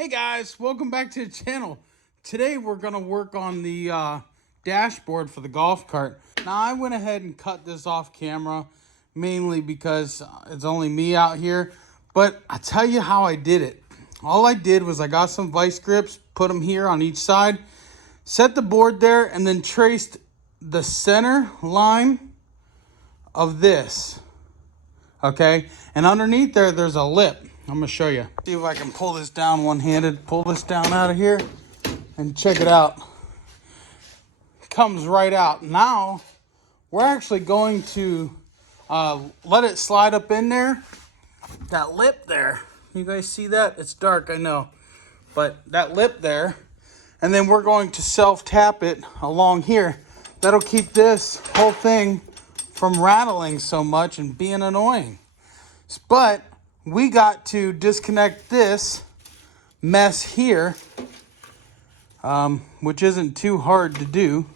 Hey guys, welcome back to the channel. Today we're going to work on the dashboard for the golf cart. Now I went ahead and cut this off camera mainly because it's only me out here, but I'll tell you how I did it. All I did was I got some vice grips, put them here on each side, set the board there, and then traced the center line of this. Okay, and underneath there's a lip. I'm gonna show you. See if I can pull this down one-handed. Pull this down out of here and check it out. Comes right out. Now we're actually going to let it slide up in there. That lip there, you guys see that? It's dark, I know, but that lip there, and then we're going to self-tap it along here. That'll keep this whole thing from rattling so much and being annoying. But we got to disconnect this mess here, which isn't too hard to do,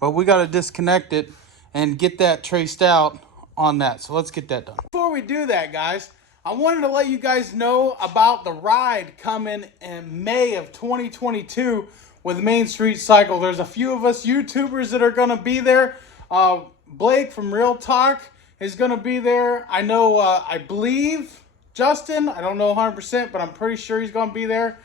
but we got to disconnect it and get that traced out on that. So let's get that done. Before we do that, guys, I wanted to let you guys know about the ride coming in May of 2022 with Main Street Cycle. There's a few of us YouTubers that are going to be there. Blake from Real Talk is going to be there. I know, I believe Justin, I don't know 100%, but I'm pretty sure he's going to be there.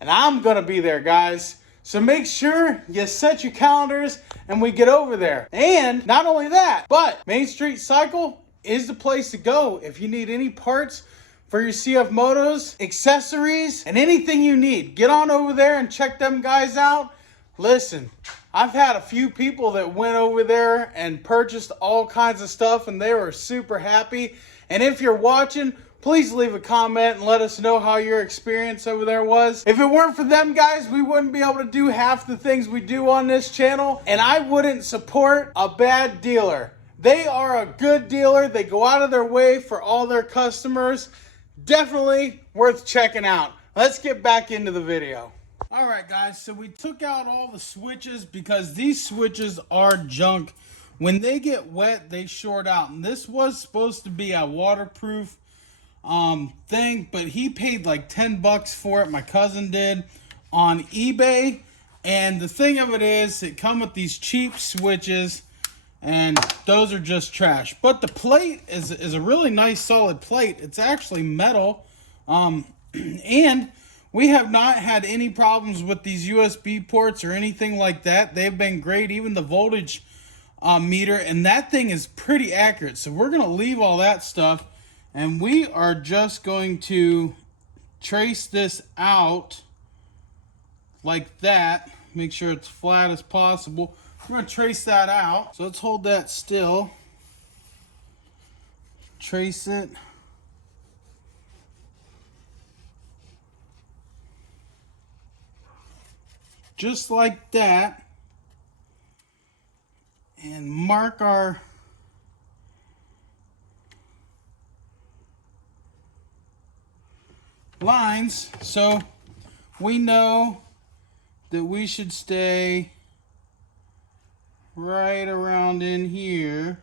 And I'm going to be there, guys. So make sure you set your calendars and we get over there. And not only that, but Main Street Cycle is the place to go if you need any parts for your CFMOTOs, accessories, and anything you need. Get on over there and check them guys out. Listen, I've had a few people that went over there and purchased all kinds of stuff and they were super happy. And if you're watching, please leave a comment and let us know how your experience over there was. If it weren't for them guys, we wouldn't be able to do half the things we do on this channel. And I wouldn't support a bad dealer. They are a good dealer. They go out of their way for all their customers. Definitely worth checking out. Let's get back into the video. All right, guys, so we took out all the switches because these switches are junk. When they get wet, they short out. And this was supposed to be a waterproof thing, but he paid like 10 bucks for it. My cousin did on eBay. And the thing of it is, it come with these cheap switches, and those are just trash. But the plate is a really nice solid plate. It's actually metal. And we have not had any problems with these USB ports or anything like that. They've been great, even the voltage meter, and that thing is pretty accurate. So we're going to leave all that stuff, and we are just going to trace this out like that. Make sure it's flat as possible. We're going to trace that out. So let's hold that still. Trace it. Just like that. And mark our lines so we know that we should stay right around in here.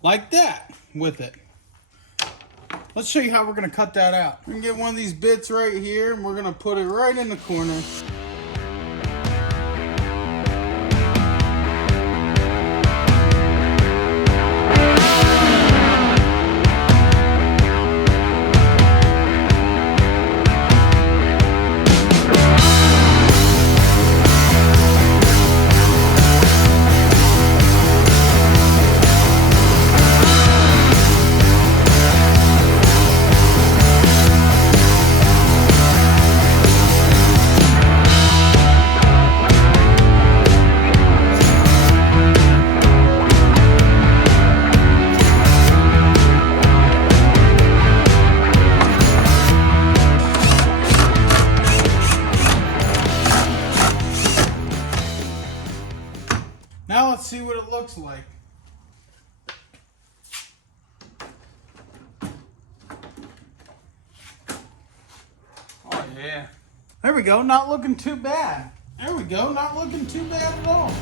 Like that with it. Let's show you how we're going to cut that out. We're going to get one of these bits right here and we're going to put it right in the corner. Now let's see what it looks like. Oh yeah. There we go, not looking too bad. There we go, not looking too bad at all.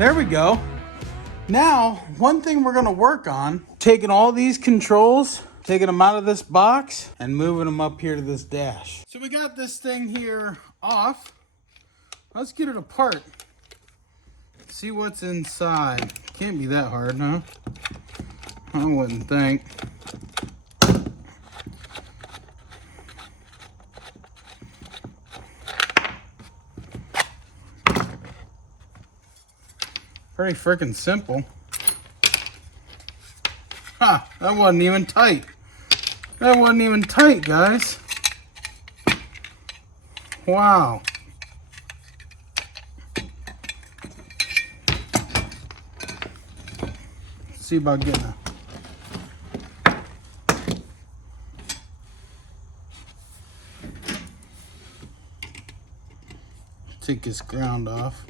There we go. Now, one thing we're gonna work on, taking all these controls, taking them out of this box and moving them up here to this dash. So we got this thing here off. Let's get it apart. See what's inside. Can't be that hard, huh? I wouldn't think. Pretty freaking simple. Ha! That wasn't even tight. That wasn't even tight, guys. Wow. Let's see about getting a... Take this ground off.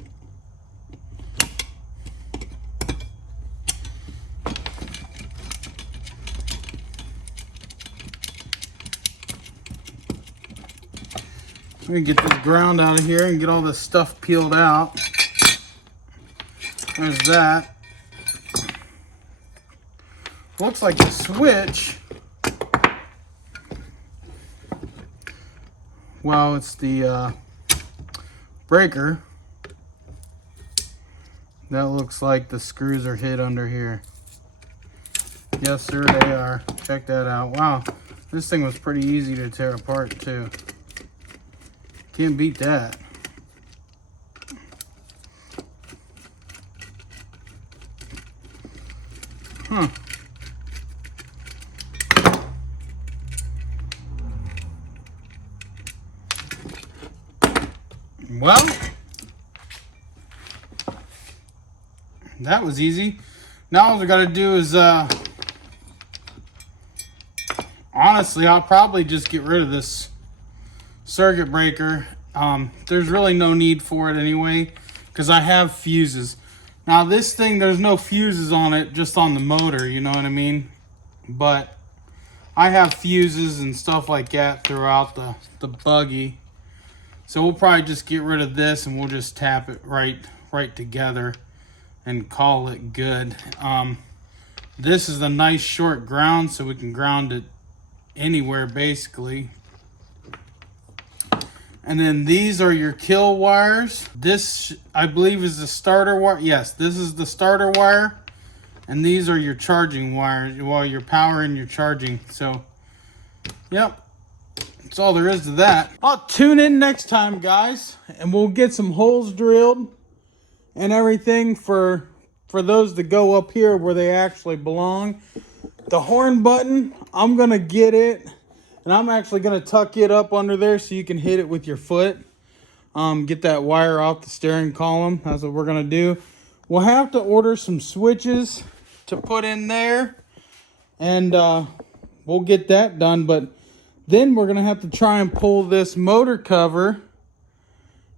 Let me get this ground out of here and get all this stuff peeled out. There's that. Looks like the switch. Well, it's the breaker. That looks like the screws are hid under here. Yes, sir, they are. Check that out. Wow, this thing was pretty easy to tear apart, too. Can't beat that. Huh. Well, that was easy. Now all we gotta do is, honestly, I'll probably just get rid of this circuit breaker. There's really no need for it anyway, because I have fuses. Now this thing, there's no fuses on it, just on the motor, you know what I mean? But I have fuses and stuff like that throughout the buggy. So we'll probably just get rid of this and we'll just tap it right together and call it good. This is a nice short ground, so we can ground it anywhere basically. And then these are your kill wires. This, I believe, is the starter wire. Yes, this is the starter wire. And these are your charging wires, while you're powering your charging. So, yep. That's all there is to that. I'll tune in next time, guys. And we'll get some holes drilled and everything for those that go up here where they actually belong. The horn button, I'm going to get it. And I'm actually going to tuck it up under there so you can hit it with your foot. Get that wire off the steering column. That's what we're going to do. We'll have to order some switches to put in there. And we'll get that done. But then we're going to have to try and pull this motor cover.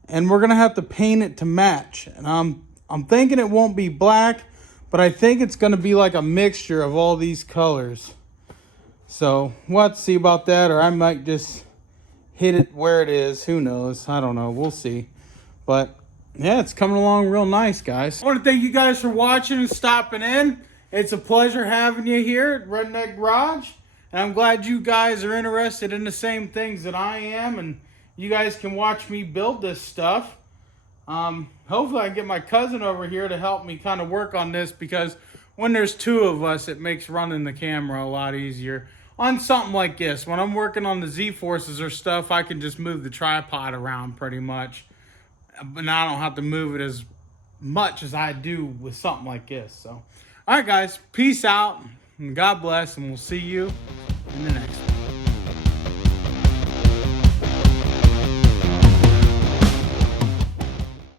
And we're going to have to paint it to match. And I'm thinking it won't be black. But I think it's going to be like a mixture of all these colors. So we'll have to see about that, or I might just hit it where it is. Who knows? I don't know. We'll see. But yeah, it's coming along real nice, guys. I want to thank you guys for watching and stopping in. It's a pleasure having you here at Redneck Garage. And I'm glad you guys are interested in the same things that I am. And you guys can watch me build this stuff. Hopefully I can get my cousin over here to help me kind of work on this, because when there's two of us, it makes running the camera a lot easier. On something like this, when I'm working on the Z-Forces or stuff, I can just move the tripod around pretty much. But now I don't have to move it as much as I do with something like this. So, all right, guys, peace out, and God bless, and we'll see you in the next one.